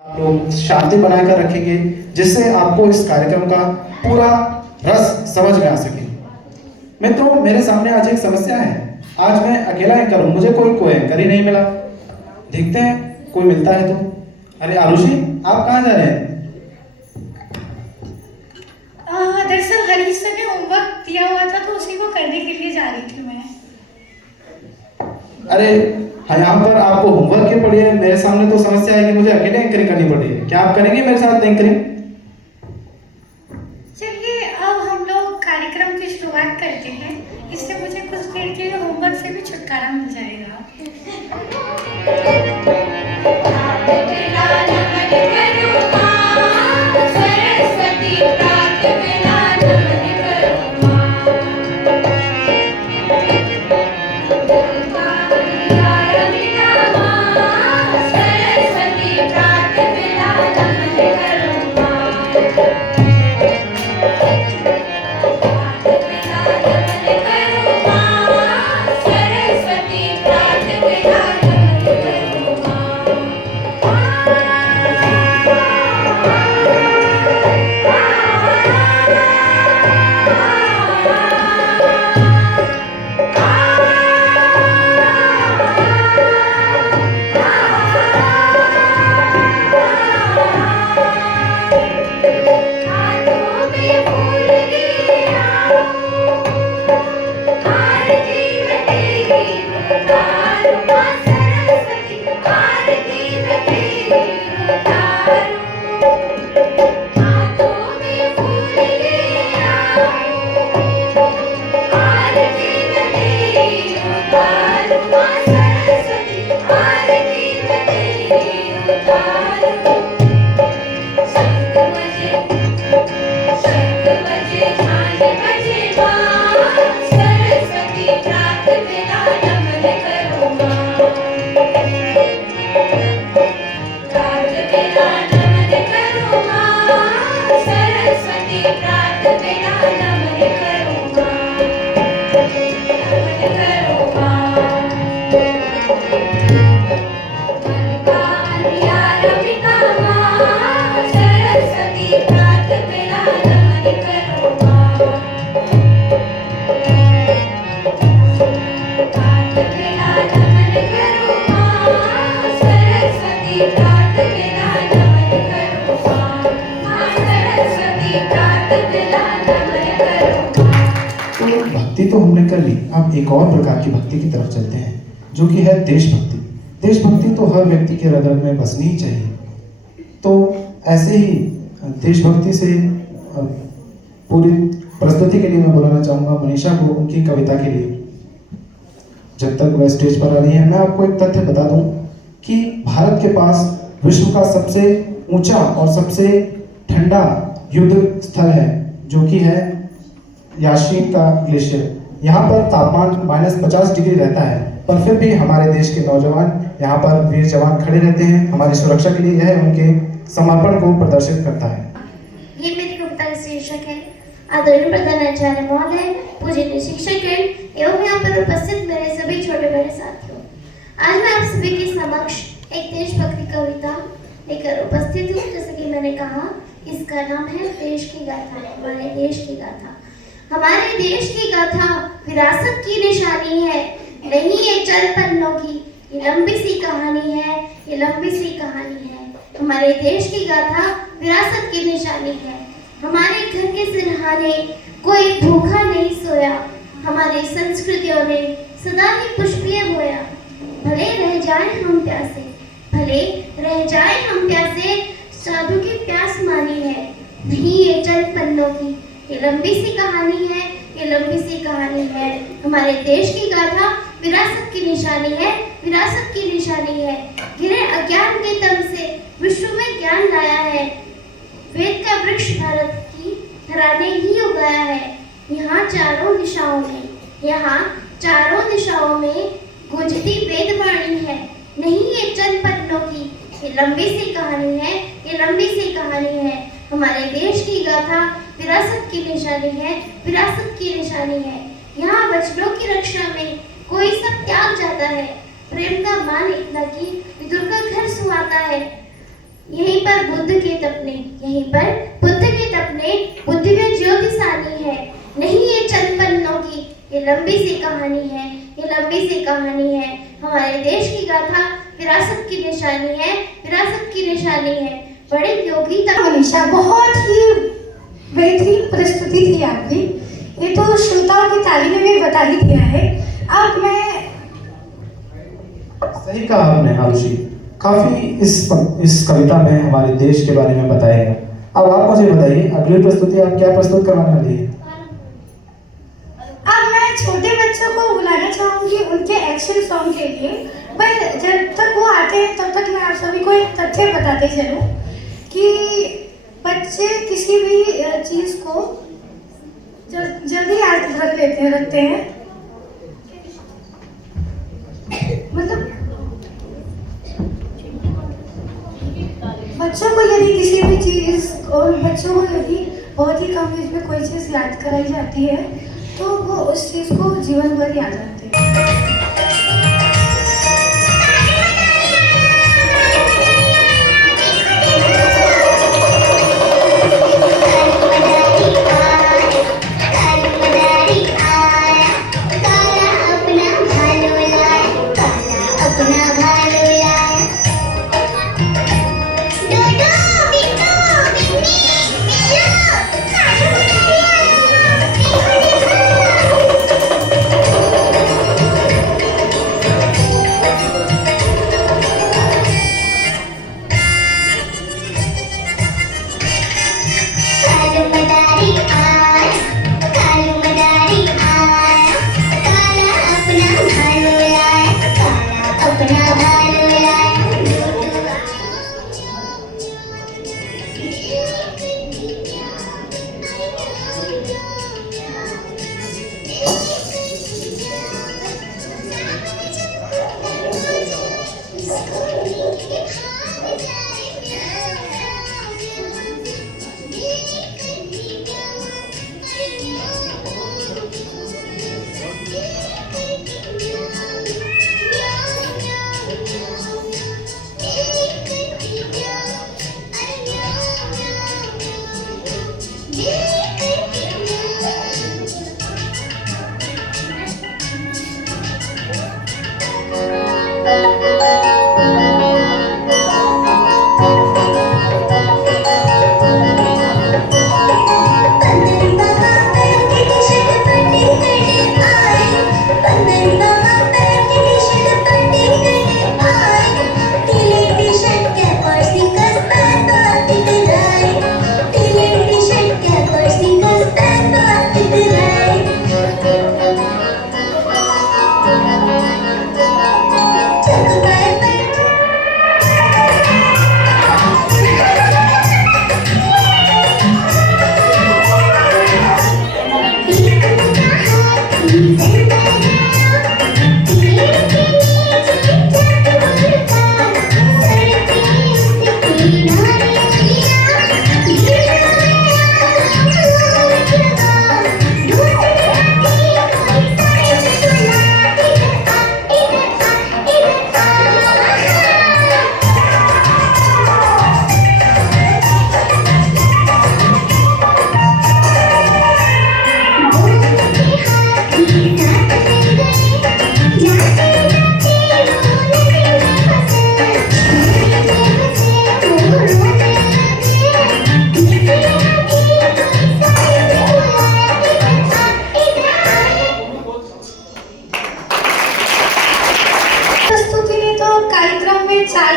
आप लोग शांति बनाकर रखेंगे जिससे आपको इस कार्यक्रम का पूरा रस समझ में आ सके। मित्रों, मेरे सामने आज एक समस्या है। आज मैं अकेला एंकर हूँ, मुझे कोई एंकर ही नहीं मिला। देखते हैं कोई मिलता है तो। अरे आरुषि, आप कहाँ जा रहे हैं? दरअसल हरीश सर ने होमवर्क दिया हुआ था तो उसी को करने के लिए जा रही थी मैं। अरे हाँ, यहाँ पर आपको होमवर्क की पड़ी है। मेरे सामने तो समस्या है कि मुझे अकेले एंकरिंग करनी पड़ी है। क्या आप करेंगे मेरे साथ एंकरिंग? चलिए अब हम लोग कार्यक्रम की शुरुआत करते हैं। इससे मुझे कुछ देर के लिए होमवर्क से भी छुटकारा मिल जाएगा। तो हमने कर ली। अब एक और प्रकार की भक्ति की तरफ चलते हैं, जो कि है देशभक्ति। देशभक्ति तो हर व्यक्ति के हृदय में बसनी ही चाहिए। तो ऐसे ही देशभक्ति से पूरी प्रस्तुति के लिए मैं बुलाना चाहूँगा मनीषा को, उनकी कविता के लिए। जब तक वह स्टेज पर आ रही है, मैं आपको एक तथ्य बता दूं कि भारत के पास विश्व का सबसे ऊंचा और सबसे ठंडा युद्ध स्थल है, जो कि है याशीन का ग्लेशियर। यहाँ पर तापमान -50 डिग्री रहता है, पर फिर भी हमारे देश के नौजवान यहाँ पर वीर जवान खड़े रहते हैं हमारी सुरक्षा के लिए। यह उनके समर्पण को प्रदर्शित करता है। ये मेरी कविता का शीर्षक है। आदरणीय प्रधानाचार्य महोदय, पूजनीय शिक्षक एवं यहाँ पर उपस्थित मेरे सभी छोटे बड़े साथियों, आज मैं आप सभी के समक्ष एक देशभक्ति कविता लेकर उपस्थित हूँ। जैसे कि मैंने कहा, इसका नाम है देश की गाथा। हमारे देश की गाथा। हमारे देश की गाथा विरासत की निशानी है, नहीं ये चंद पन्नों की, ये लंबी सी कहानी है, ये लंबी सी कहानी है। हमारे देश की गाथा विरासत की निशानी है। हमारे घर के सिरहाने कोई भूखा नहीं सोया, हमारी संस्कृतियों ने सदा ही पुष्पीय बोया। भले रह जाए हम प्यासे, भले रह जाए हम प्यासे, साधु की प्यास मानी है, नहीं ये चंद पन्नों की, ये लंबी सी कहानी है, ये लंबी सी कहानी है। हमारे देश की गाथा विरासत की निशानी है, विरासत की निशानी है। घिरे अज्ञान के तम से विश्व में ज्ञान लाया है, वेद का वृक्ष भारत की धरा ने ही उगाया है। यहाँ चारों दिशाओं में, यहाँ चारों दिशाओं में गूंजती वेदवाणी है, नहीं ये चंद पन्नों की, ये लंबी सी कहानी है, ये लंबी सी कहानी है। हमारे देश की गाथा विरासत की निशानी है, विरासत की निशानी है। यहाँ वचनों की रक्षा में कोई सब त्याग जाता है, प्रेम का मान इतना कि विदुर का घर सुहाता है। यहीं पर बुद्ध के तपने, यहीं पर बुद्ध के तपने बुद्धि में ज्योति सानी है। नहीं ये चंद पन्नों की, ये लंबी सी कहानी है, ये लंबी सी कहानी है। हमारे देश की गाथा विरासत की निशानी है, विरासत की निशानी है। बड़े योगी तक मनीषा, बहुत ही बेहतरीन प्रस्तुति थी आपकी। ये तो श्रोताओं की ताली ने भी बता ही दिया है। अब मैं सही कहा आपने आरुषि, काफी इस कविता में हमारे देश के बारे में बताया गया। अब आप मुझे बताइए अगली प्रस्तुति आप क्या प्रस्तुत करवाने वाली है? अब मैं छोटे बच्चों को बुलाना चाहूंगी उनके एक्शन सॉन्ग के लिए। पर जब तक वो आते हैं तब तक मैं आप सभी को एक तथ्य बताते चलूं कि बच्चे किसी भी चीज को जल्दी याद रखते हैं। मतलब बच्चों को यदि किसी भी चीज और बच्चों को यदि बहुत ही कम एज में कोई चीज याद कराई जाती है तो वो उस चीज को जीवन भर याद रखते हैं।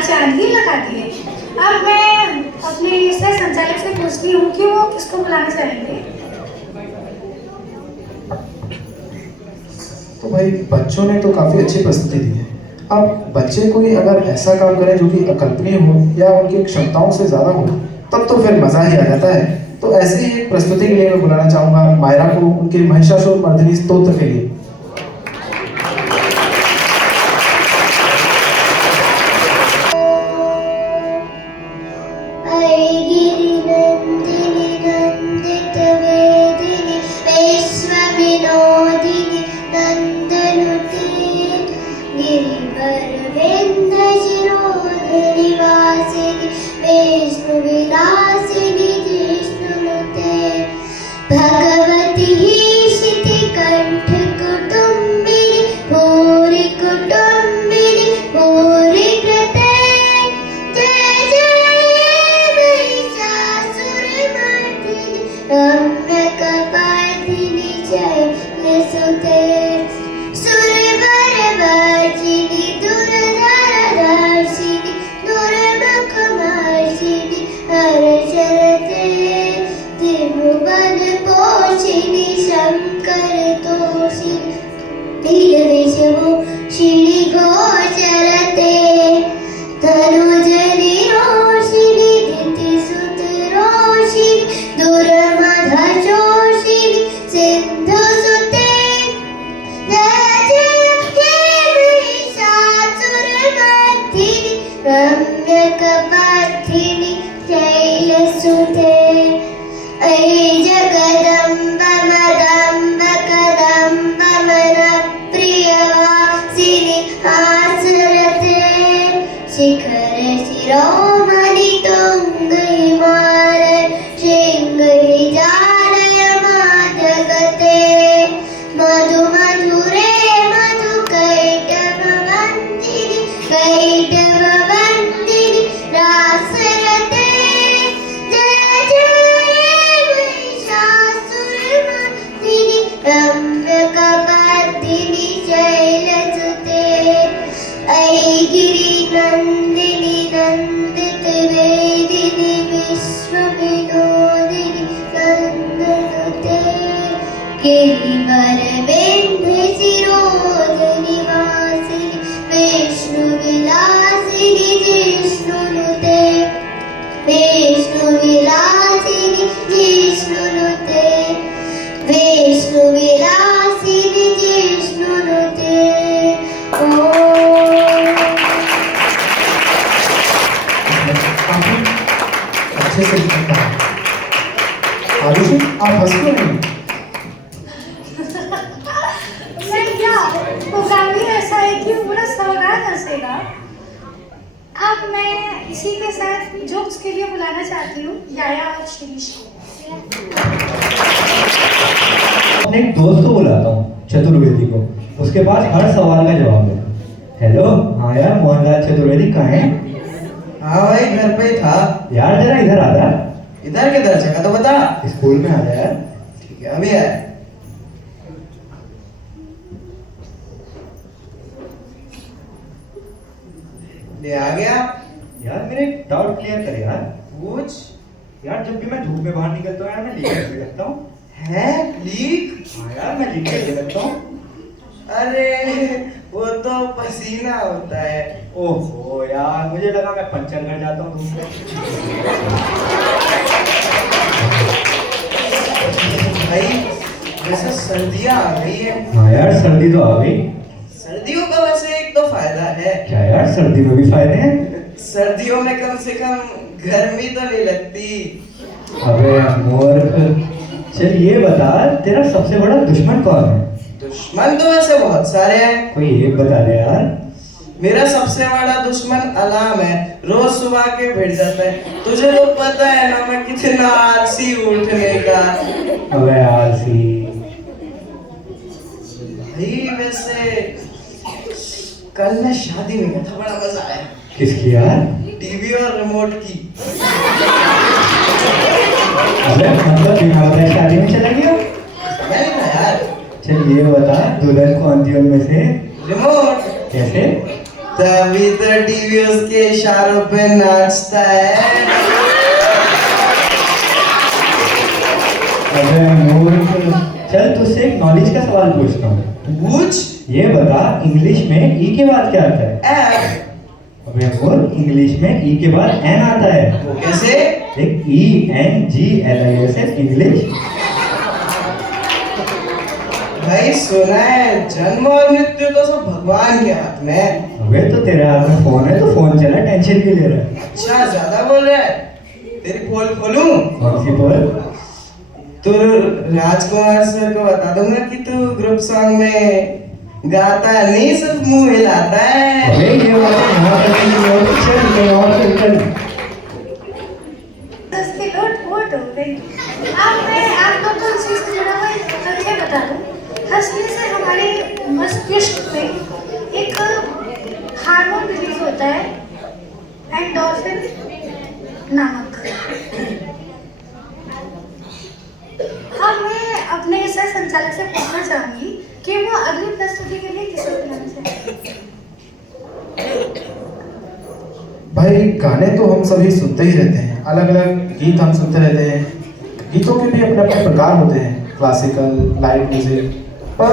चांद ही लगा दिए। अब मैं अपने सह संचालक से पूछती हूँ कि वो किसको बुलाना चाहेंगे। तो भाई बच्चों ने तो काफी अच्छी प्रस्तुति दी है। अब बच्चे कोई अगर ऐसा काम करें जो कि अकल्पनीय हो या उनकी क्षमताओं से ज्यादा हो तब तो फिर मजा ही आ जाता है। तो ऐसे ही एक प्रस्तुति के लिए मैं बुलाना चाहूंगा मायरा को उनके महिषासुर मर्दिनी स्तोत्र के लिए। गिरिवर विंध्य शिरोध निवासिनी विष्णुविलासिनि जिष्णुनुते भगवती शितिकण्ठ कुटुम्बिनि भूरि कुटुम्बिनि भूरि कृते जय जय महिषासुरमर्दिनि रम्यकपर्दिनि शैलसुते सुरवरवर्जिनि दुर्धरदर्शिनि दुर्मुखमर्शिनि हर्षरते त्रिभुवनपोषिनि शङ्करतोषिनि नीलविषभूषिणि गोचरते तनुजनिरोषिनि दितिसुतरोषिनि दुर्मधशोषिनि सिन्धुसुते जय जय महिषासुरमर्दिनि रम्यकपर्दिनि शैलसुते अयि जगदम्ब मदम्ब कदम्ब मनप्रियवासिनि आसरते शिखर शिरोमणि तुङ्ग हिमालय शृङ्ग विजालय माधगते मधु मधुरे मधु कैटभवन्दिनि रासरते जय जय महिषासुरमर्दिनि रम्यकपर्दिनि शैलसुते अयि गिरिनन्दिनि नन्दितवेदिनि विश्वविनोदिनि नन्दनुते गिरिवरविन्ध्यशिरोधनिवासिनि विष्णुविलासिनि जिष्णुनुते विष्णुविलासिनि जिष्णुनुते विष्णुविलासिनि जिष्णुनुते काफी अच्छे से लिखा है। आरुषि, आप हंस क्यों नहीं? मैं क्या, वो काम ही ऐसा है कि पूरा सौगात हंसेगा। अब मैं इसी के साथ जोक्स के लिए बुलाना चाहती हूँ याया और शिरीष को। अपने एक दोस्त को बुलाता हूँ चतुर्वेदी को, उसके पास हर सवाल का जवाब है। हेलो, हाँ यार, मोहनलाल चतुर्वेदी कहाँ है? हाँ भाई, घर पे ही था। यार जरा इधर आ जा। इधर किधर, जगह तो बता। स्कूल में आ जा यार। ठीक है, अभी आया। ले आ गया। यार मेरे डाउट क्लियर कर यार। पूछ। यार जब भी मैं धूप में बाहर निकलता हूँ यार, मैं लीक करके लगता हूँ। है लीक? हाँ यार, मैं लीक करके लगता हूँ। अरे वो तो पसीना होता है। ओहो यार, मुझे लगा मैं पंचर कर जाता हूँ धूप में। भाई वैसे सर्दियाँ आ गई है। हाँ यार, सर्दी तो आ गई। सर्दियों का वैसे एक तो फायदा है। क्या यार, सर्दी में भी फायदे हैं? सर्दियों में कम से कम गर्मी तो नहीं लगती। अबे मूर्ख, चल ये बता, तेरा सबसे बड़ा दुश्मन कौन है? दुश्मन तो वैसे बहुत सारे हैं। कोई एक बता दे यार। मेरा सबसे बड़ा दुश्मन अलार्म है, रोज सुबह के भिड़ जाता है। तुझे तो पता है ना मैं कितना आलसी उठने का। अबे आलसी। भाई वैसे कल मैं शादी में गया था, बड़ा मजा आया। किसकी यार? टीवी और रिमोट की। अबे मतलब बिना बताए शादी में चला गया? मैं नहीं था यार। चल ये बता, दुल्हन कौन थी उनमें से? रिमोट। कैसे? तभी तो टीवी उसके इशारों पे नाचता है। अबे मूर्ख, चल तुझसे एक नॉलेज का सवाल पूछता हूँ। पूछ। ये बता, इंग्लिश में ई के बाद क्या आता है? एफ। अबे मूर्ख, इंग्लिश में ई के बाद एन आता है। वो कैसे? एक ENGLIS इंग्लिश। भाई सुना है जन्म और मृत्यु तो सब भगवान के हाथ में है। अबे तो तेरे हाथ में फोन है तो फोन चला, टेंशन क्यों ले रहा है? अच्छा ज्यादा बोल रहा है। तेरी पोल खोलूं? कौन सी पोल? तो राजकुमार सर को बता दूंगा कि तू ग्रुप सॉन्ग में गाता नहीं, सिर्फ मुंह हिलाता है। अबे ये बात यहाँ तक नहीं है, चल कहीं और चल चल। तो हो गई। अब मैं आप लोग को इसी से जुड़ा हुआ एक तथ्य बता दूं। हंसने से हमारे मस्तिष्क में एक हार्मोन रिलीज होता है, एंडोर्फिन नामक। अब मैं अपने सह संचालक से पूछना चाहूंगी कि वो अगली प्रस्तुति के लिए किसे बुलाना चाहते हैं। भाई गाने तो हम सभी सुनते ही रहते हैं, अलग अलग गीत हम सुनते रहते हैं। गीतों के भी अपने अपने प्रकार होते हैं, क्लासिकल, लाइट म्यूजिक, पर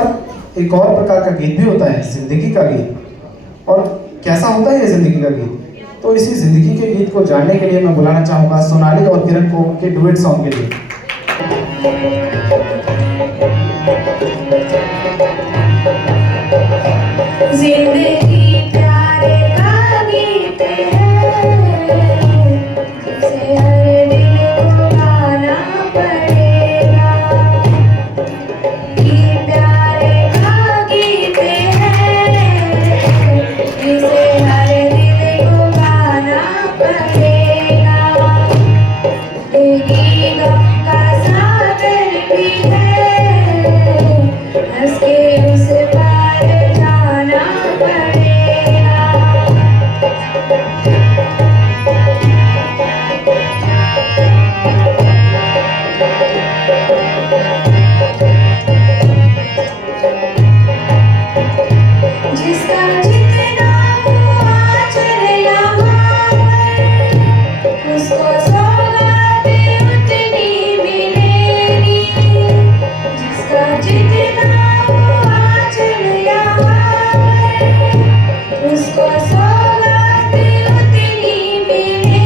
एक और प्रकार का गीत भी होता है, जिंदगी का गीत। और कैसा होता है ये जिंदगी का गीत? तो इसी जिंदगी के गीत को जानने के लिए मैं बुलाना चाहूँगा सोनाली और किरण को उनके डुएट सॉन्ग के लिए। जिंदगी प्यारे का गीत है, जिसे हर दिल को गाना पड़ेगा। ये प्यारे का गीत है, जिसे हर दिल को गाना पड़ेगा। जिंदगी गम का सागर भी है, हंस के उस पार जाना पड़ेगा। जिसका जितना वो आचर यहाँ है, उसको सौगात उतनी मिलेगी। जिसका जितना वो आचर यहाँ है, उसको सौगात उतनी मिलेगी।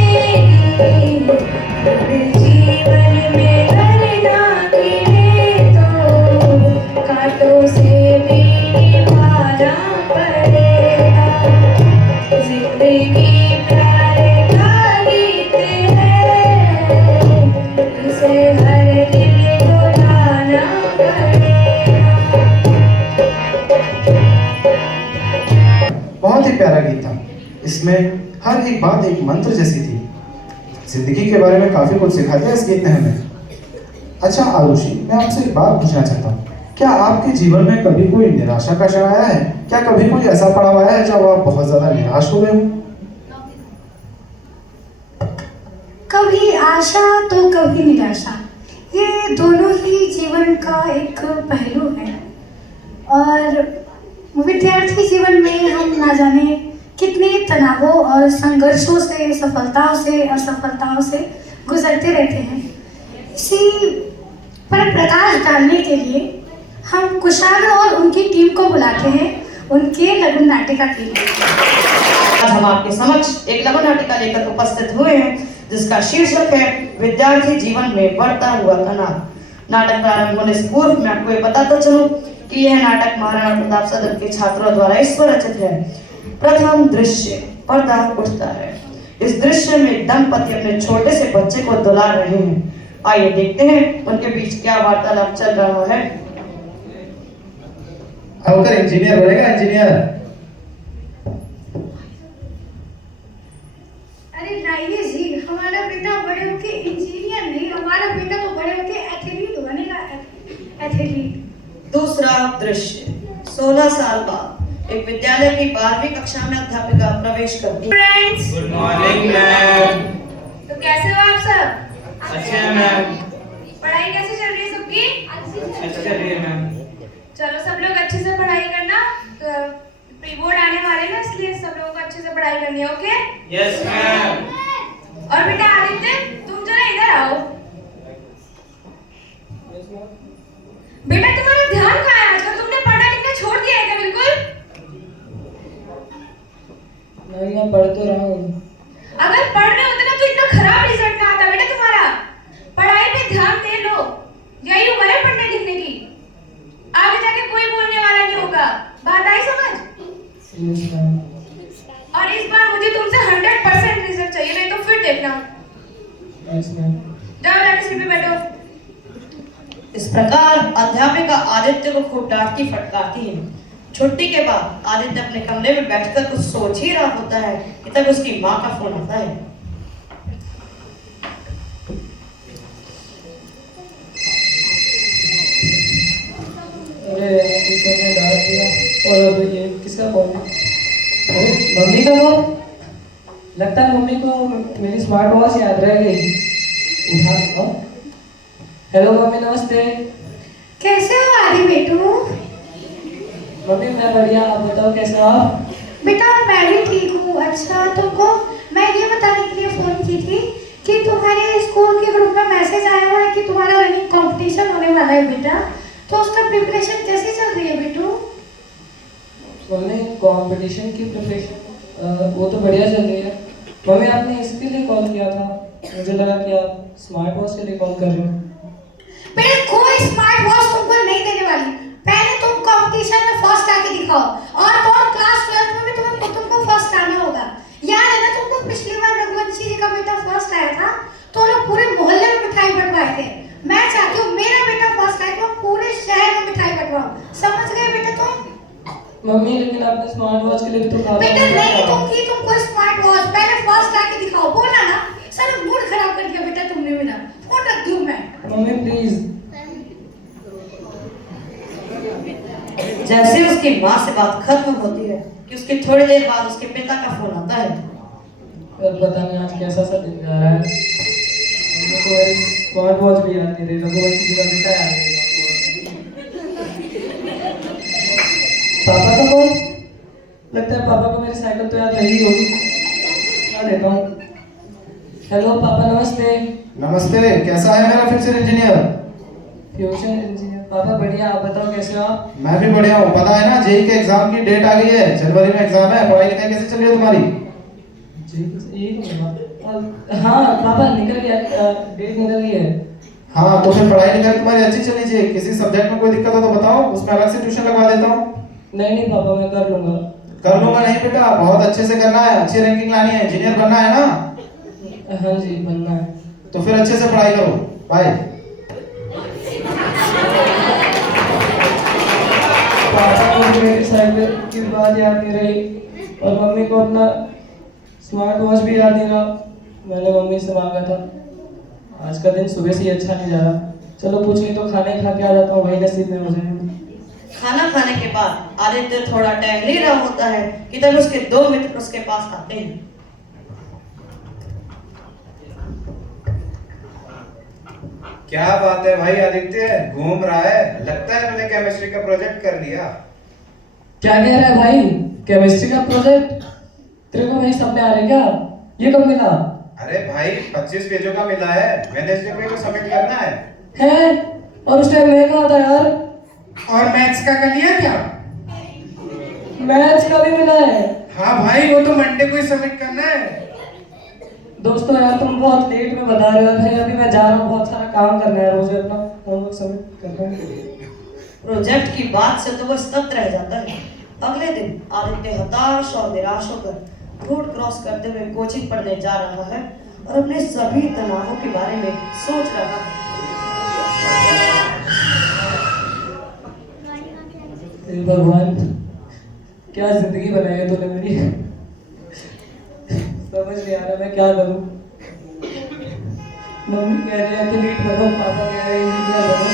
जीवन में करना गिरे तो कांटों से भी निभाना पड़ेगा। जिंदगी प्यारे का गीत है, इसे हर दिल को गाना पड़ेगा। बहुत ही प्यारा गीत था। इसमें हर एक बात एक मंत्र जैसी थी। जिंदगी के बारे में काफी कुछ सिखा दिया इस गीत ने हमें। अच्छा आरुषि, मैं आपसे एक बात पूछना चाहता हूँ, क्या आपके जीवन में कभी कोई निराशा का क्षण आया है? क्या कभी कोई ऐसा पड़ाव आया है जब आप बहुत ज्यादा निराश हो गए हो? कभी आशा तो कभी निराशा, ये दोनों ही जीवन का एक पहलू है। और विद्यार्थी जीवन में हम ना जाने कितने तनावों और संघर्षों से, सफलताओं से, असफलताओं से गुजरते रहते हैं। इसी पर प्रकाश डालने के लिए हम कुशाग्र और उनकी टीम को बुलाते हैं उनके लघु नाटिका के लिए। आज हम आपके समक्ष एक लघु नाटिका लेकर उपस्थित हुए हैं, जिसका शीर्षक है विद्यार्थी जीवन में बढ़ता हुआ तनाव। नाटक प्रारंभ होने से पूर्व मैं आपको ये बताता चलूं कि यह नाटक महाराणा प्रताप सदन के छात्रों द्वारा इस पर रचित है। प्रथम दृश्य, पर्दा उठता है। इस दृश्य में दंपति अपने छोटे से बच्चे को दुला रहे हैं। आइए देखते हैं उनके बीच क्या वार्तालाप चल रहा है। होकर इंजीनियर बनेगा, इंजीनियर। अरे लाइए जी, हमारा बेटा बड़े होके इंजीनियर नहीं, हमारा बेटा तो बड़े होके एथलीट बनेगा, एथलीट। दूसरा दृश्य, 16 साल बाद एक विद्यालय की 12वीं कक्षा में अध्यापिका प्रवेश करती है। Friends, good morning ma'am. तो कैसे हो आप सब? अच्छे हैं मैम। पढ़ाई कैसी चल रही है सबकी? अच्छी चल रही है मैम। चलो सब लोग अच्छे से पढ़ाई करना, तो प्री बोर्ड आने वाले हैं ना, इसलिए सब लोगों को अच्छे से पढ़ाई करनी है, ओके? Yes ma'am. और बेटा आदित्य, तुम जरा इधर आओ। बेटा तुम्हारा ध्यान कहाँ है आजकल? तुमने पढ़ना लिखना छोड़ दिया है क्या बिल्कुल? नहीं, मैं पढ़ तो रहा हूँ। अगर पढ़ रहे होते ना तो इतना खराब रिजल्ट ना आता बेटा तुम्हारा। पढ़ाई पे ध्यान दे लो, यही उम्र है पढ़ने लिखने की। आगे जाके कोई बोलने वाला नहीं होगा, बात आई समझ? और इस बार मुझे तुमसे 100% रिजल्ट चाहिए, नहीं तो फिर देखना। जाओ जाके सीट पे बैठो। इस प्रकार अध्यापिका आदित्य को खूब डांटती फटकारती है। छुट्टी के बाद आदित्य अपने कमरे में बैठकर कुछ सोच ही रहा होता है कि तब उसकी माँ का फोन आता है। अरे टीचर ने डांट दिया। और अब ये किसका कॉल है? अरे मम्मी का कॉल। लगता है मम्मी को मेरी स्मार्ट वॉच याद रह गई। उठा। हेलो मम्मी, नमस्ते। कैसे हो आदि बेटू? मम्मी मैं बढ़िया, आप बताओ कैसे हो आप? बेटा मैं भी ठीक हूँ। अच्छा तुमको मैं ये बताने के लिए फ़ोन की थी कि तुम्हारे स्कूल के ग्रुप में मैसेज आया हुआ है कि तुम्हारा रनिंग कंपटीशन होने वाला है बेटा, तो उसका प्रिपरेशन कैसे चल रही है बेटू? मम्मी कंपटीशन की प्रिपरेशन वो तो बढ़िया चल रही है। मम्मी आपने इसके लिए कॉल किया था, मुझे लगा कि आप स्मार्ट वॉच के लिए कॉल कर रहे हो। बेटा कोई स्मार्ट वॉच तुमको नहीं देने वाली। पहले तुम कंपटीशन में फर्स्ट आके दिखाओ, और क्लास 12 में भी तुमको फर्स्ट आना होगा। याद है ना तुमको पिछली बार रघुवंशी जी का बेटा फर्स्ट आया था तो लोग पूरे मोहल्ले में मिठाई बंटवाए थे। मैं चाहती हूँ मेरा बेटा फर्स्ट आए तो पूरे शहर में मिठाई बंटवाओ। समझ गए बेटा तुम? मम्मी लेकिन आपने स्मार्ट वॉच के लिए भी तो कहा बेटा था। नहीं दूंगी तुमको स्मार्ट वॉच, पहले फर्स्ट आके दिखाओ। बोला ना, सारा मूड खराब कर दिया बेटा तुमने मेरा। फोन रख दूं मैं? Mummy please. जैसे उसकी माँ से बात खत्म होती है कि उसके थोड़ी देर बाद उसके पिता का फोन आता है। और पता नहीं आज कैसा सा दिन जा रहा है। मम्मी को मेरी स्मार्ट वॉच भी याद नहीं रही, रघुवंशी जी का बेटा याद नहीं। पापा का कॉल। लगता है पापा को मेरी साइकिल तो याद रही होगी। मैं देता हूँ। हेलो पापा, नमस्ते। नमस्ते, कैसा है मेरा फ्यूचर इंजीनियर? फ्यूचर इंजीनियर पापा बढ़िया, आप बताओ कैसे हो आप? मैं भी बढ़िया हूँ। पता है ना जेई के एग्जाम की डेट आ गई है, जनवरी में एग्जाम है। पढ़ाई लिखाई कैसे चल रही है तुम्हारी? जी यही तो। हाँ पापा निकल गया, डेट निकल गई है। हाँ तो फिर पढ़ाई लिखाई तुम्हारी अच्छी चलनी चाहिए। किसी सब्जेक्ट में कोई दिक्कत हो तो बताओ, उसमें अलग से ट्यूशन लगवा देता हूँ। नहीं पापा मैं कर लूंगा। कर लूंगा नहीं बेटा, बहुत अच्छे से करना है, अच्छी रैंकिंग लानी है, इंजीनियर बनना है ना। हाँ जी बनना है। तो फिर अच्छे से पढ़ाई करो। बाय। पापा को मेरी साइकिल की बात याद नहीं रही और मम्मी को अपना स्मार्ट वॉच भी याद नहीं रहा। मैंने मम्मी से मांगा था। आज का दिन सुबह से ही अच्छा नहीं जा रहा। चलो कुछ नहीं तो खाने खा के आ जाता हूँ, वही नसीब में हो जाएगा। खाना खाने के बाद आदित्य थोड़ा टहल ही रहा होता है कि तब उसके दो मित्र उसके पास आते हैं। क्या बात है भाई आदित्य, घूम रहा है? लगता है तूने केमिस्ट्री का प्रोजेक्ट कर लिया। क्या कह रहा है भाई? केमिस्ट्री का प्रोजेक्ट? तेरे को वही सपने आ रहे क्या? ये कब मिला? अरे भाई 25 पेजों का मिला है, वेडनेसडे को सबमिट करना है। और उस टाइम मैं कहा था यार। और मैथ्स का कर लिया क्या? मैथ्स का भी मिला है। हाँ भाई वो तो मंडे को ही सबमिट करना है। दोस्तों यार तुम बहुत लेट में बता रहे हो भाई, अभी मैं जा रहा हूँ, बहुत सारा काम करना है, मुझे अपना होमवर्क सबमिट करना है। प्रोजेक्ट की बात से तो वो स्तब्ध रह जाता है। अगले दिन आदित्य हताश और निराश होकर रोड क्रॉस करते हुए कोचिंग पढ़ने जा रहा है और अपने सभी तनावों के बारे में सोच रहा है। हे भगवान, क्या जिंदगी बनाई है तूने मेरी। समझ नहीं आ रहा मैं क्या करूं। मम्मी कह रही है एथलीट बनो, पापा कह रहे हैं इंजीनियर बनो।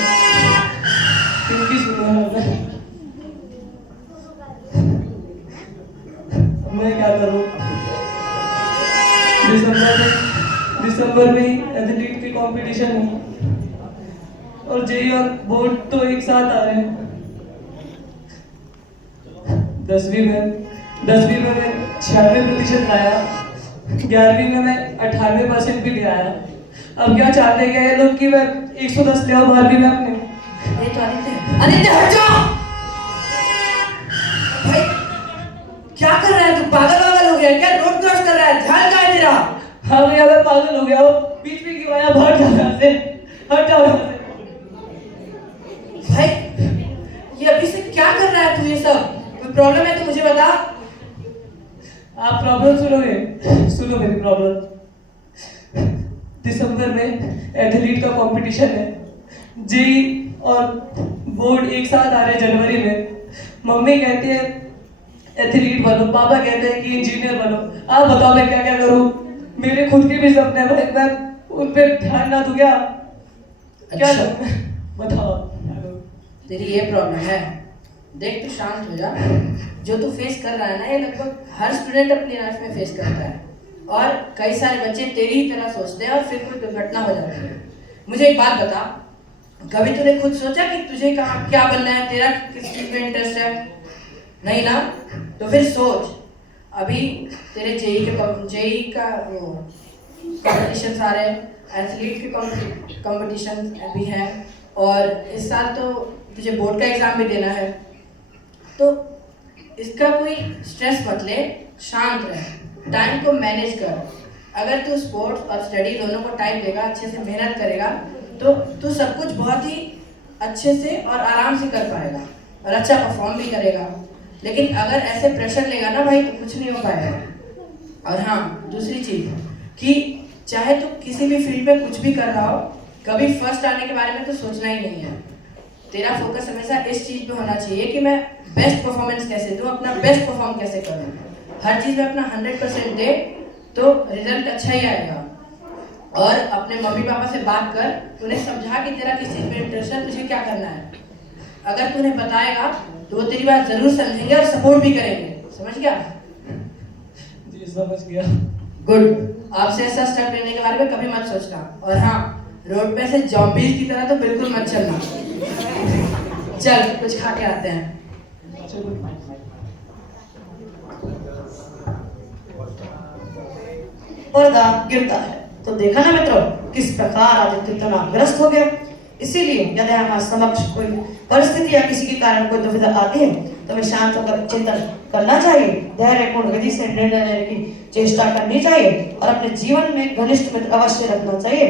किनकी सुनूं मैं? मैं क्या करूं? दिसंबर में एथलीट की कंपटीशन है और जेई और बोर्ड तो एक साथ आ रहे हैं। 10वीं में मैं 96% लाया, 11वीं में मैं 98% भी ले आया। अब क्या चाहते हैं ये लोग कि मैं 110 ले आऊं 12वीं में अपने? ये तो आदित्य हट जाओ भाई क्या कर रहा है तू? पागल हो गया क्या? रोड क्रॉस कर रहा है, ध्यान कहाँ है तेरा? हाँ भैया मैं पागल हो गया, वो बीच में क्यों आया? हट जाओ यहाँ से, हट जाओ यहाँ से। भाई ये अभी से क्या कर रहा है तू? ये सब कोई प्रॉब्लम है तो मुझे बता। आप प्रॉब्लम सुनोगे? सुनो मेरी प्रॉब्लम। दिसंबर में एथलीट का कंपटीशन है, जेई और बोर्ड एक साथ आ रहे हैं जनवरी में। मम्मी कहती है एथलीट बनो, पापा कहते हैं कि इंजीनियर बनो। आप बताओ मैं क्या क्या करूं? मेरे खुद के भी सपने हैं भाई, मैं उन पे ध्यान ना दूं क्या? क्या अच्छा। बताओ। तेरी ये प्रॉब्लम है। देख तू शांत हो जा। जो तू फेस कर रहा है ना, ये लगभग हर स्टूडेंट अपनी लाइफ में फेस करता है, और कई सारे बच्चे तेरी ही तरह सोचते हैं और फिर कोई दुर्घटना हो जाती है। मुझे एक बात बता, कभी तूने खुद सोचा कि तुझे कहाँ क्या बनना है, तेरा किस चीज में इंटरेस्ट है? नहीं ना? तो फिर सोच, अभी तेरे जेई का कॉम्पिटिशन आ रहे हैं, एथलीट के कॉम्पिटिशन भी हैं, और इस साल तो तुझे बोर्ड का एग्जाम भी देना है। तो इसका कोई स्ट्रेस मत ले, शांत रह, टाइम को मैनेज कर। अगर तू स्पोर्ट्स और स्टडी दोनों को टाइम देगा, अच्छे से मेहनत करेगा, तो तू सब कुछ बहुत ही अच्छे से और आराम से कर पाएगा और अच्छा परफॉर्म भी करेगा। लेकिन अगर ऐसे प्रेशर लेगा ना भाई, तो कुछ नहीं हो पाएगा। और हाँ, दूसरी चीज़ कि चाहे तो किसी भी फील्ड में कुछ भी कर रहा हो, कभी फर्स्ट आने के बारे में तो सोचना ही नहीं है। तेरा फोकस हमेशा इस चीज़ पे होना चाहिए कि मैं बेस्ट परफॉर्मेंस कैसे दूँ, अपना बेस्ट परफॉर्म कैसे करूँ। हर चीज़ में अपना 100% दे तो रिजल्ट अच्छा ही आएगा। और अपने मम्मी पापा से बात कर, उन्हें समझा कि तेरा किस चीज़ में इंटरेस्ट है, तुझे क्या करना है। अगर तू उन्हें बताएगा तो वो तेरी बात जरूर समझेंगे और सपोर्ट भी करेंगे। समझ गया? जी समझ गया। गुड। आपसे ऐसा स्टेप लेने के बारे में कभी मत सोचना। और हाँ, रोड पे से जॉम्बीज की तरह तो बिल्कुल मत चलना। चल कुछ खा के आते हैं। पर्दा गिरता है तो देखा ना मित्रों, किस प्रकार आदित्य तनावग्रस्त हो गया। इसीलिए यदि हमारे समक्ष कोई परिस्थिति या किसी के कारण कोई दुविधा आती है तो हमें शांत होकर चिंतन करना चाहिए, धैर्यपूर्ण विधि से निर्णय लेने की चेष्टा करनी चाहिए और अपने जीवन में घनिष्ठ मित्र अवश्य रखना चाहिए,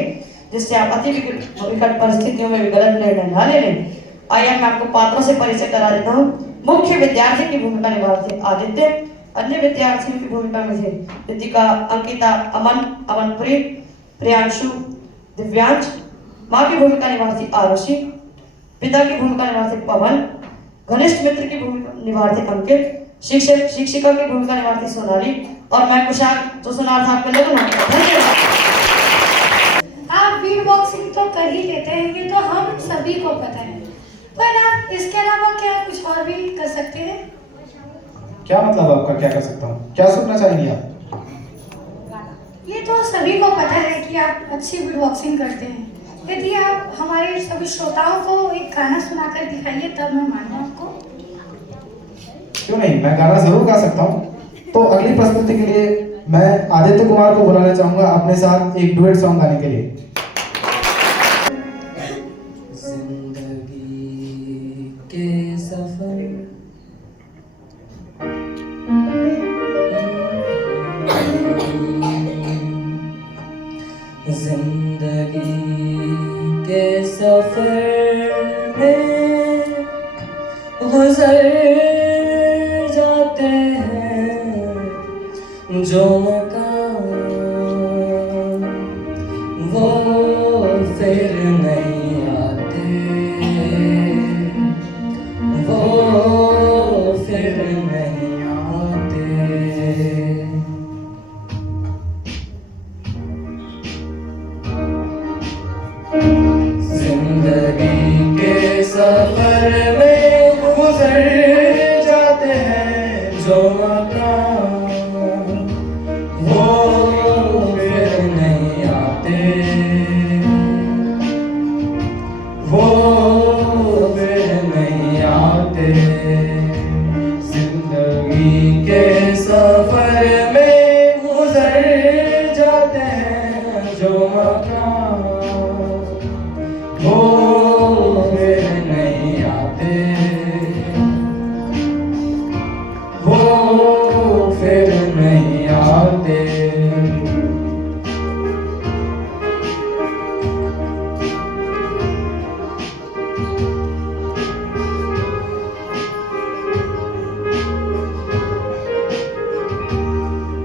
जिससे आप अति विकट परिस्थितियों में भी गलत निर्णय न ले लें। आइए मैं आपको पात्रों से परिचय करा देता हूँ। मुख्य विद्यार्थी की भूमिका निभा रहे थे आदित्य, अन्य विद्यार्थियों की भूमिका में थे रितिका, अंकिता, अमन, अमनप्रीत, प्रियांशु, दिव्यांश। माँ की भूमिका निभा रही थी आरुषि, पिता की भूमिका निभा रहे थे पवन, घनिष्ठ मित्र की भूमिका निभा रहे थे अंकित, शिक्षक शिक्षिका की भूमिका निभा रही थी सोनाली, और मैं कुशाल जो सुनार था आपके लोगों। धन्यवाद। आप बीट बॉक्सिंग तो कर ही लेते हैं, ये तो हम सभी को पता है, पर आप इसके अलावा क्या कुछ और भी कर सकते हैं? क्या मतलब आपका क्या कर सकता हूँ? क्या सुनना चाहेंगे आप? ये तो सभी को पता है कि आप अच्छी बीट बॉक्सिंग करते हैं। यदि आप हमारे सभी श्रोताओं को एक गाना सुनाकर दिखाइए तब मैं मानूंगा आपको। क्यों नहीं, मैं गाना जरूर गा सकता हूँ। तो अगली प्रस्तुति के लिए मैं आदित्य कुमार को बुलाना चाहूंगा अपने साथ एक डुएट सॉन्ग गाने के लिए। जिंदगी के सफर में गुजर जाते हैं जो मकान, वो फिर नहीं आते, वो फिर नहीं आते। जिंदगी के सफर में गुजर जाते हैं जो मकान, वो फिर नहीं आते, वो फिर नहीं आते। जिंदगी के सफर में गुजर जाते हैं जो मकान, वो फिर नहीं आते, वो फिर नहीं आते।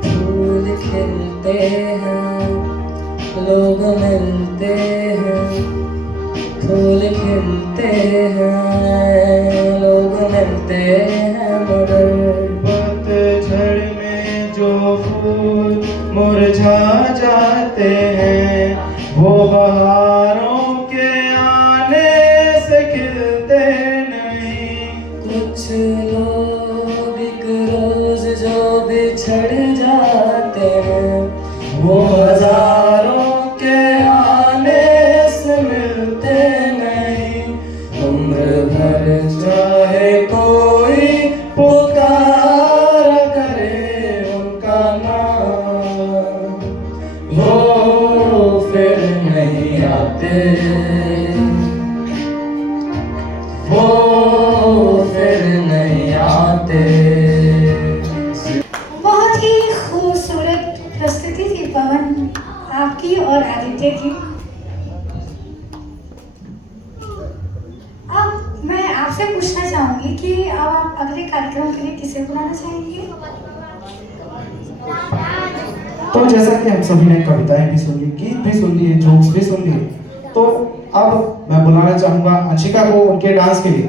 फूल खिलते हैं, लोग मिलते हैं, फूल खिलते हैं, लोग मिलते हैं, मगर पतझड़ में जो फूल मुरझा जाते हैं, वो बहारों के आने से खिलते नहीं। कुछ और आदित्य की। अब मैं आपसे पूछना चाहूंगी कि अब आप अगले कार्यक्रम के लिए किसे बुलाना चाहेंगे? तो जैसा कि हम सभी ने कविताएं भी सुन ली, गीत भी सुन लिए, जोक्स भी सुन लिए, तो अब मैं बुलाना चाहूंगा अंशिका को उनके डांस के लिए।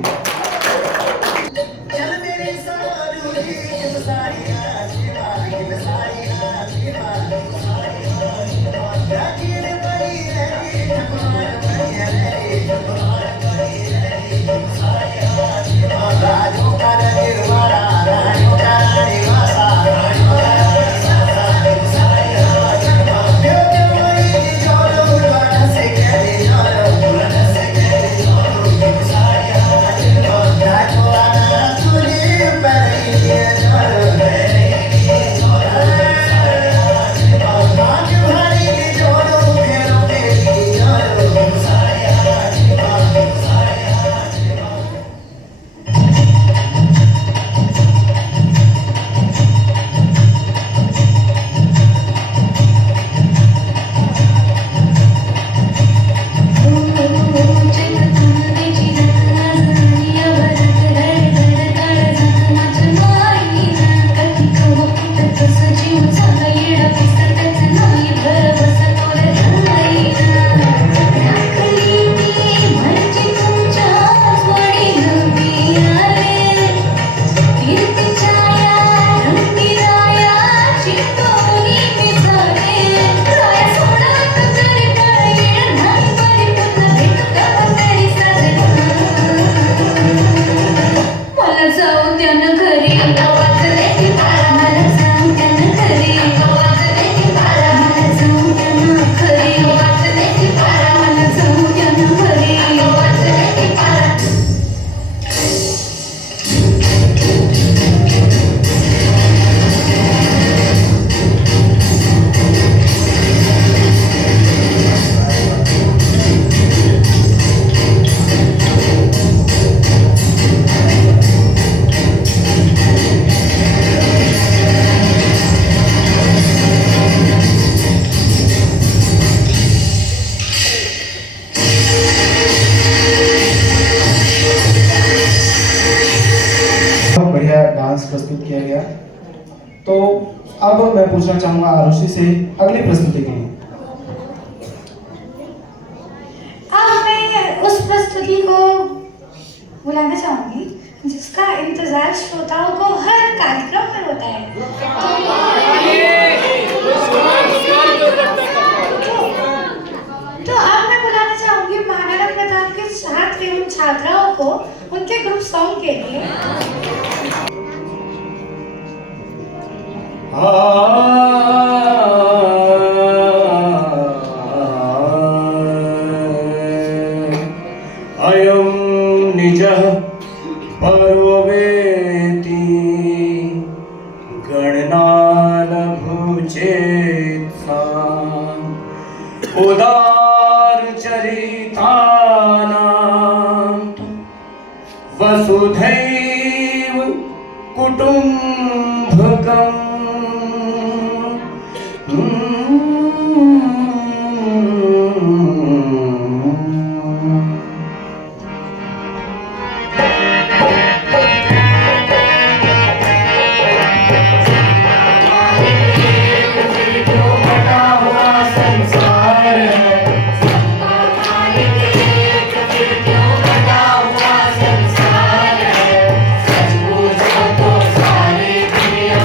डांस प्रस्तुत किया गया। तो अब मैं पूछना चाहूंगा आरुषि से अगली प्रस्तुति के लिए। अब मैं उस प्रस्तुति को बुलाना चाहूंगी जिसका इंतजार श्रोताओं को हर कार्यक्रम में होता है। तो अब मैं बुलाना चाहूंगी महाराणा प्रताप के छात्र एवं छात्राओं को उनके ग्रुप सॉन्ग के लिए। अयं निजः परो वेति गणना लघुचेत्साम् उदारचरितानां वसुधैव कुटुम्बकम् संसार है, सच पूछो तो सारी दुनिया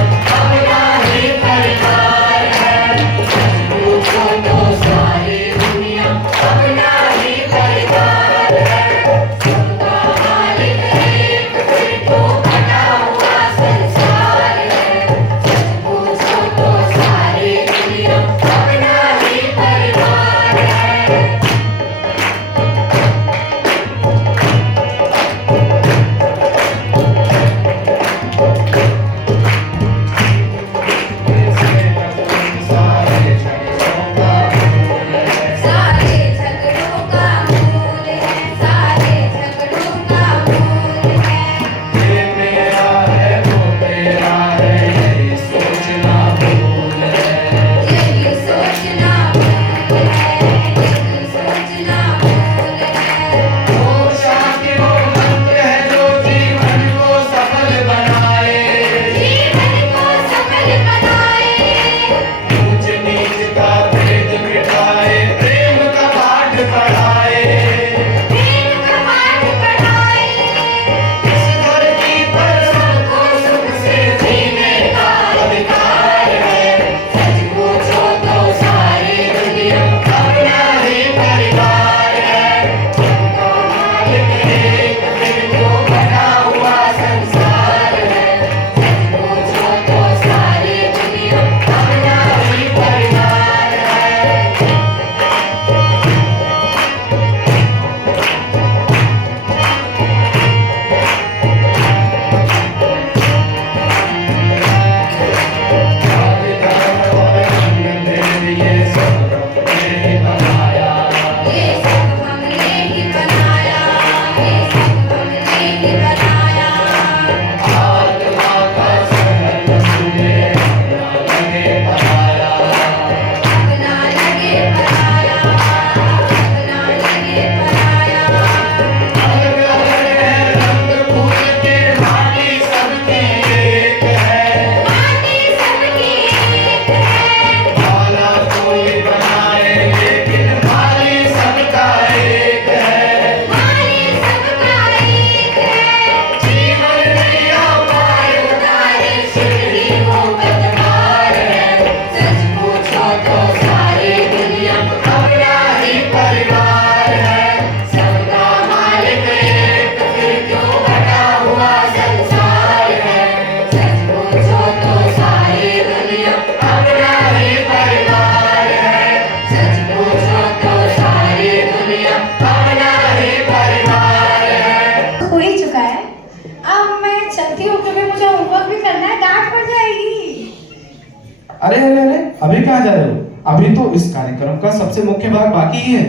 अरे अरे अरे, अभी कहाँ जा रहे हो? अभी तो इस कार्यक्रम का सबसे मुख्य भाग बाकी ही है।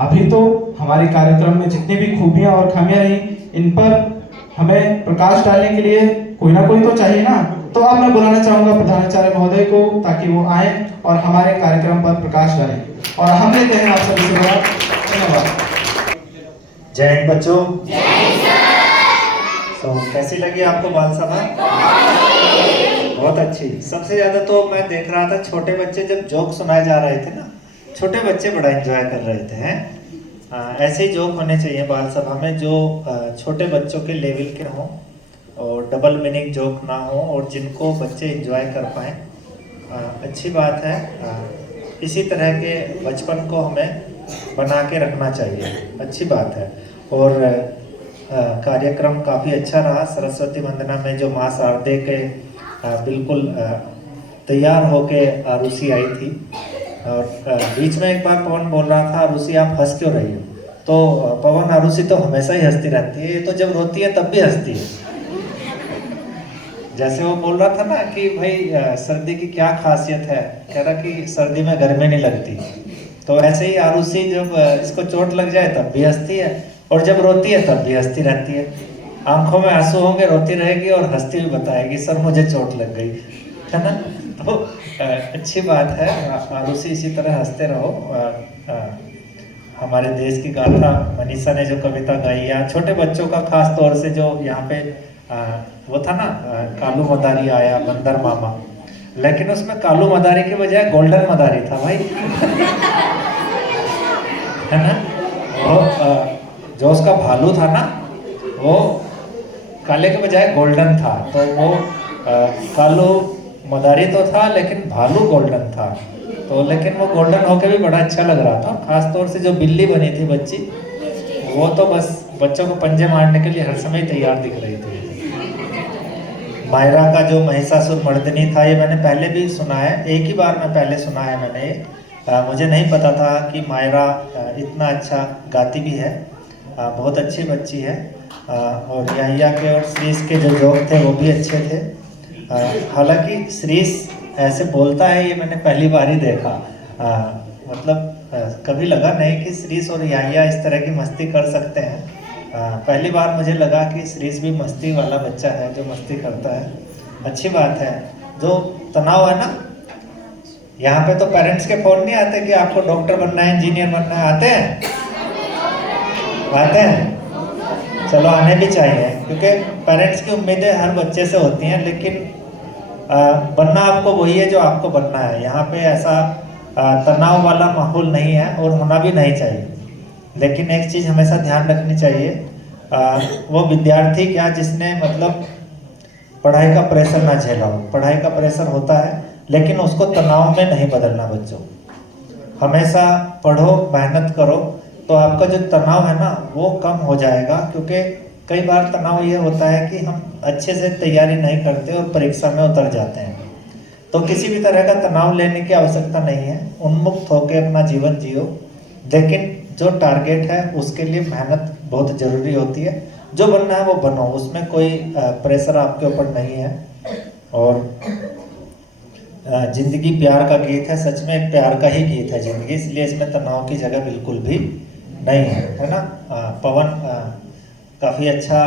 अभी तो हमारे कार्यक्रम में जितनी भी खूबियां और खामियां रही, इन पर हमें प्रकाश डालने के लिए कोई ना कोई तो चाहिए ना। तो अब मैं बुलाना चाहूंगा प्रधानाचार्य महोदय को, ताकि वो आए और हमारे कार्यक्रम पर प्रकाश डालें। और हम लेते हैं आप सभी से बड़ा धन्यवाद। जय हिंद बच्चों। तो कैसी लगी आपको बाल सभा? बहुत अच्छी। सबसे ज्यादा तो मैं देख रहा था छोटे बच्चे जब जोक सुनाए जा रहे थे ना, छोटे बच्चे बड़ा एंजॉय कर रहे थे हैं। ऐसे ही जोक होने चाहिए बाल सभा में, जो छोटे बच्चों के लेवल के हों और डबल मीनिंग जोक ना हो और जिनको बच्चे एंजॉय कर पाएँ। अच्छी बात है। इसी तरह के बचपन को हमें बना के रखना चाहिए, अच्छी बात है। और कार्यक्रम काफ़ी अच्छा रहा। सरस्वती वंदना में जो माँ शारदे के बिल्कुल तैयार होके आरुषि आई थी, और बीच में एक बार पवन बोल रहा था, आरुषि आप हंस क्यों रही हो? तो पवन, आरुषि तो हमेशा ही हंसती रहती है, ये तो जब रोती है तब भी हंसती है। जैसे वो बोल रहा था ना कि भाई सर्दी की क्या खासियत है, कह रहा कि सर्दी में गर्मी नहीं लगती। तो ऐसे ही आरुषि जब इसको चोट लग जाए तब भी हंसती है, और जब रोती है तब भी हंसती रहती है। आंखों में आंसू होंगे, रोती रहेगी और हंसती भी बताएगी, सर मुझे चोट लग गई, है ना। तो अच्छी बात है, आरुषि इसी तरह हंसते रहो। हमारे देश की गाथा मनीषा ने जो कविता गाई, या छोटे बच्चों का खास तौर से जो यहाँ पे वो था ना, कालू मदारी आया बंदर मामा, लेकिन उसमें कालू मदारी के बजाय गोल्डन मदारी था भाई। है ना। वो जो उसका भालू था ना, वो काले के बजाय गोल्डन था। तो वो कालू मदारी तो था लेकिन भालू गोल्डन था। तो लेकिन वो गोल्डन होके भी बड़ा अच्छा लग रहा था। खास तौर से जो बिल्ली बनी थी बच्ची, वो तो बस बच्चों को पंजे मारने के लिए हर समय तैयार दिख रही थी। मायरा का जो महिषासुर मर्दिनी था, ये मैंने पहले भी सुना है, एक ही बार में पहले सुना है मैंने। मुझे नहीं पता था कि मायरा इतना अच्छा गाती भी है। बहुत अच्छी बच्ची है। और याहिया के और श्रीश के जो जोक थे वो भी अच्छे थे। हालांकि श्रीश ऐसे बोलता है, ये मैंने पहली बार ही देखा। मतलब कभी लगा नहीं कि श्रीश और याहिया इस तरह की मस्ती कर सकते हैं। पहली बार मुझे लगा कि श्रीश भी मस्ती वाला बच्चा है, जो मस्ती करता है। अच्छी बात है। जो तनाव है ना, यहाँ पे तो पेरेंट्स के फोन नहीं आते कि आपको डॉक्टर बनना है, इंजीनियर बनना है। आते हैं? आते हैं। चलो आने भी चाहिए, क्योंकि पेरेंट्स की उम्मीदें हर बच्चे से होती हैं, लेकिन बनना आपको वही है जो आपको बनना है। यहाँ पे ऐसा तनाव वाला माहौल नहीं है और होना भी नहीं चाहिए। लेकिन एक चीज़ हमेशा ध्यान रखनी चाहिए, वो विद्यार्थी क्या जिसने मतलब पढ़ाई का प्रेशर ना झेला हो। पढ़ाई का प्रेशर होता है, लेकिन उसको तनाव में नहीं बदलना। बच्चों हमेशा पढ़ो, मेहनत करो, तो आपका जो तनाव है ना वो कम हो जाएगा। क्योंकि कई बार तनाव ये होता है कि हम अच्छे से तैयारी नहीं करते और परीक्षा में उतर जाते हैं। तो किसी भी तरह का तनाव लेने की आवश्यकता नहीं है। उन्मुक्त होकर अपना जीवन जियो, लेकिन जो टारगेट है उसके लिए मेहनत बहुत ज़रूरी होती है। जो बनना है वो बनो, उसमें कोई प्रेशर आपके ऊपर नहीं है। और जिंदगी प्यार का गीत है, सच में एक प्यार का ही गीत है जिंदगी, इसलिए इसमें तनाव की जगह बिल्कुल भी नहीं है ना। पवन काफ़ी अच्छा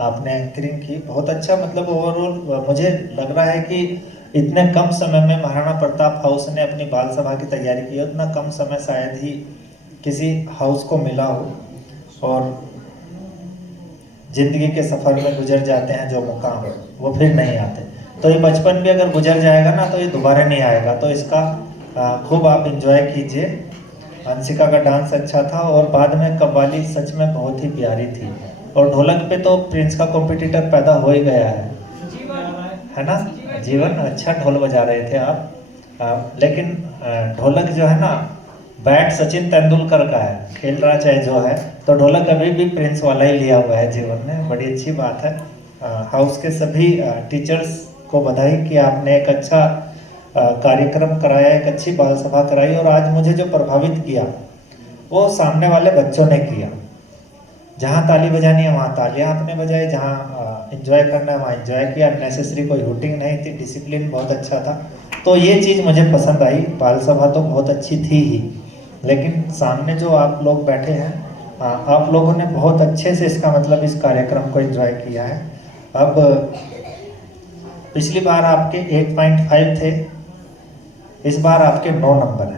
आपने एंकरिंग की, बहुत अच्छा। मतलब ओवरऑल मुझे लग रहा है कि इतने कम समय में महाराणा प्रताप हाउस ने अपनी बाल सभा की तैयारी की, उतना कम समय शायद ही किसी हाउस को मिला हो। और जिंदगी के सफ़र में गुजर जाते हैं जो मुकाम, वो फिर नहीं आते। तो ये बचपन भी अगर गुजर जाएगा ना तो ये दोबारा नहीं आएगा। तो इसका खूब आप इंजॉय कीजिए। अंशिका का डांस अच्छा था, और बाद में कव्वाली सच में बहुत ही प्यारी थी। और ढोलक पे तो प्रिंस का कॉम्पिटिटर पैदा हो ही गया है ना। जीवन अच्छा ढोल बजा रहे थे आप। लेकिन ढोलक जो है ना, बैट सचिन तेंदुलकर का है, खेल रहा चाहे जो है, तो ढोलक अभी भी प्रिंस वाला ही लिया हुआ है जीवन में। बड़ी अच्छी बात है। हाउस के सभी टीचर्स को बधाई कि आपने एक अच्छा कार्यक्रम कराया, एक अच्छी बाल सभा कराई। और आज मुझे जो प्रभावित किया वो सामने वाले बच्चों ने किया। जहाँ ताली बजानी है वहाँ तालियाँ आपने बजाई, जहाँ एंजॉय करना है वहाँ एंजॉय किया। नेसेसरी कोई हुटिंग नहीं थी, डिसिप्लिन बहुत अच्छा था। तो ये चीज़ मुझे पसंद आई। बाल सभा तो बहुत अच्छी थी ही, लेकिन सामने जो आप लोग बैठे हैं, आप लोगों ने बहुत अच्छे से इसका मतलब इस कार्यक्रम को एंजॉय किया है। अब पिछली बार आपके 8.5 थे, इस बार आपके 9 नंबर हैं।